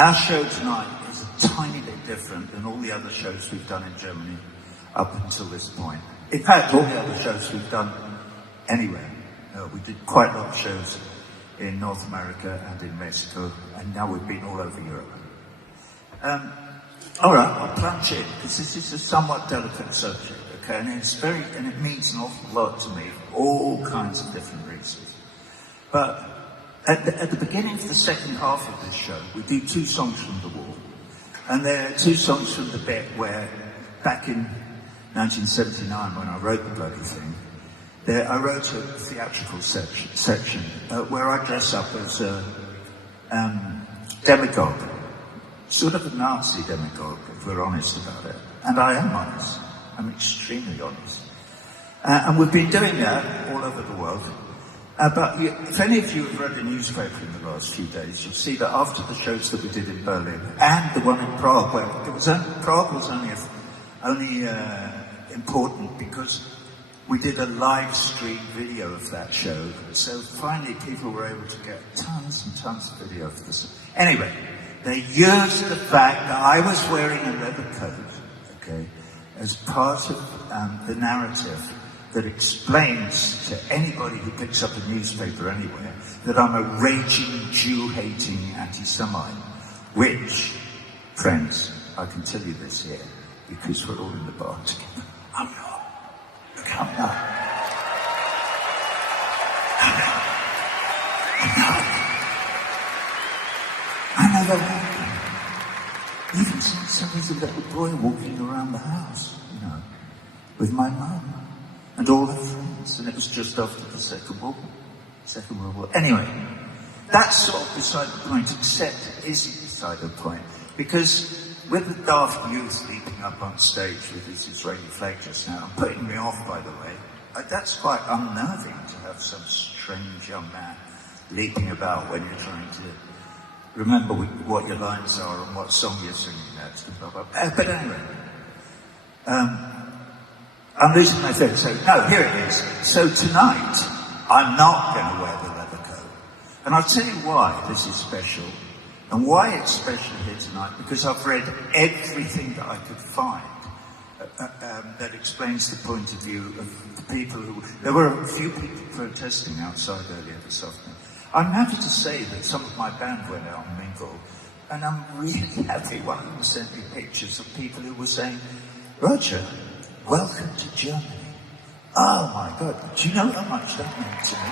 Our show tonight is a tiny bit different than all the other shows we've done in Germany up until this point. In fact, all the other shows we've done anywhere. We did quite a lot of shows in North America and in Mexico, and now we've been all over Europe. All right, I'll plunge in, because this is a somewhat delicate subject, okay, and it means an awful lot to me for all kinds of different reasons. But at the beginning of the second half of this show, we do 2 songs from the war, and they're 2 songs from the bit where, back in 1979, when I wrote the bloody thing, I wrote a theatrical section where I dress up as a demagogue, sort of a Nazi demagogue, if we're honest about it. And I am honest. I'm extremely honest. And we've been doing that all over the world. But if any of you have read the newspaper in the last few days, you'll see that after the shows that we did in Berlin and the one in Prague, where Prague was only important because we did a live stream video of that show. So finally people were able to get tons and tons of video of this. Anyway, they used the fact that I was wearing a leather coat, okay, as part of the narrative that explains to anybody who picks up a newspaper anywhere that I'm a raging, Jew-hating anti-Semite, which, friends, I can tell you this here, because we're all in the bar together. I'm not. Look, I'm not. I'm not. I never have. Even since I was a little boy walking around the house, you know, with my mum and all her friends, and it was just after the Second World War. Anyway, that's sort of beside the point, except it isn't beside the point, because with the daft youth leaping up on stage with this Israeli flag just now, and putting me off, by the way, that's quite unnerving to have some strange young man leaping about when you're trying to remember what your lines are and what song you're singing next, and blah, blah, blah. But anyway, I'm losing my thing, so, no, here it is. So tonight, I'm not going to wear the leather coat. And I'll tell you why this is special, and why it's special here tonight, because I've read everything that I could find that explains the point of view of the people who... There were a few people protesting outside earlier this afternoon. I'm happy to say that some of my band went out and mingled, and I'm really happy. One of them sent me pictures of people who were saying, Roger, welcome to Germany. Oh my God, do you know how much that meant to me?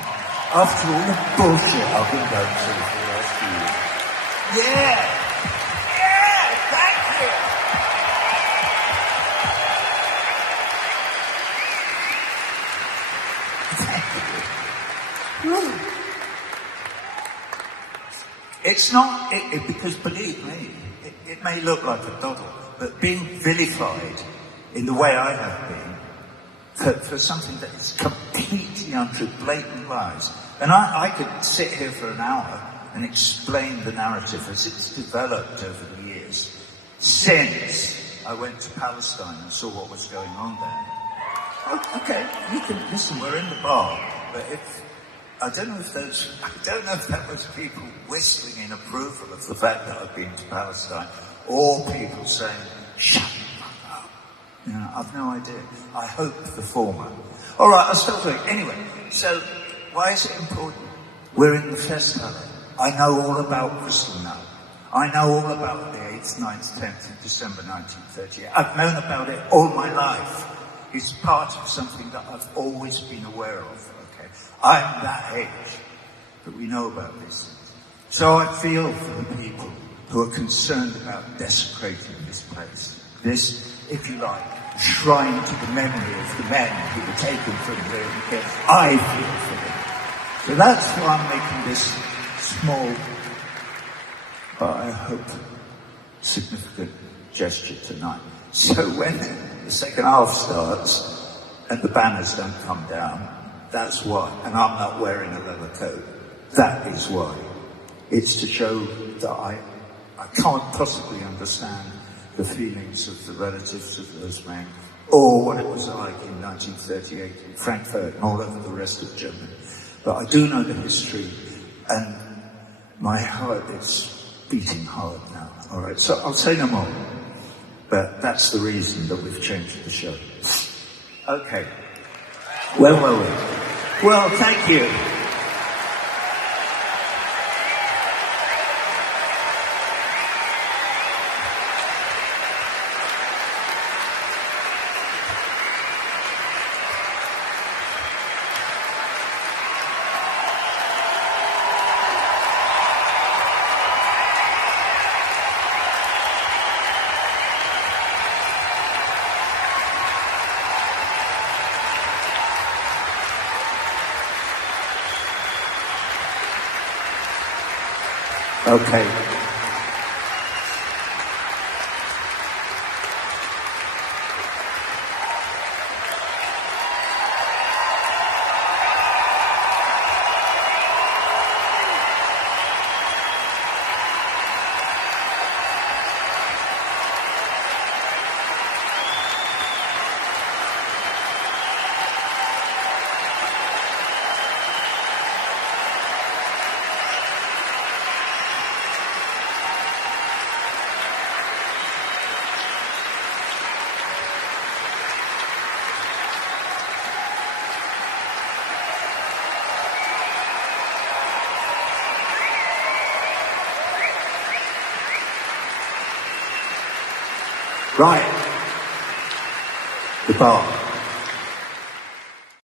After all the bullshit I've been going through for the last few years. Yeah! Yeah! Thank you! Thank you. It's not, because believe me, it may look like a doddle, but being vilified in the way I have been, for something that is completely untrue, blatant lies. And I could sit here for an hour and explain the narrative as it's developed over the years, since I went to Palestine and saw what was going on there. Oh, okay, you can, listen, we're in the bar, but I don't know if that was people whistling in approval of the fact that I've been to Palestine, or people saying, shut up. You know, I've no idea. I hope the former. All right, I'll stop talking. Anyway, so why is it important? We're in the Festhalle. I know all about Kristallnacht. I know all about the 8th, 9th, 10th of December 1938. I've known about it all my life. It's part of something that I've always been aware of. I'm that age, but we know about these things. So I feel for the people who are concerned about desecrating this place. This, if you like, shrine to the memory of the men who were taken from here. I feel for them. So that's why I'm making this small, but I hope significant gesture tonight. So when the second half starts and the banners don't come down, that's why. And I'm not wearing a leather coat. That is why. It's to show that I can't possibly understand the feelings of the relatives of those men, or what it was like in 1938 in Frankfurt and all over the rest of Germany. But I do know the history, and my heart is beating hard now. All right, so I'll say no more. But that's the reason that we've changed the show. Okay. Well, thank you. Okay. Right. The bar.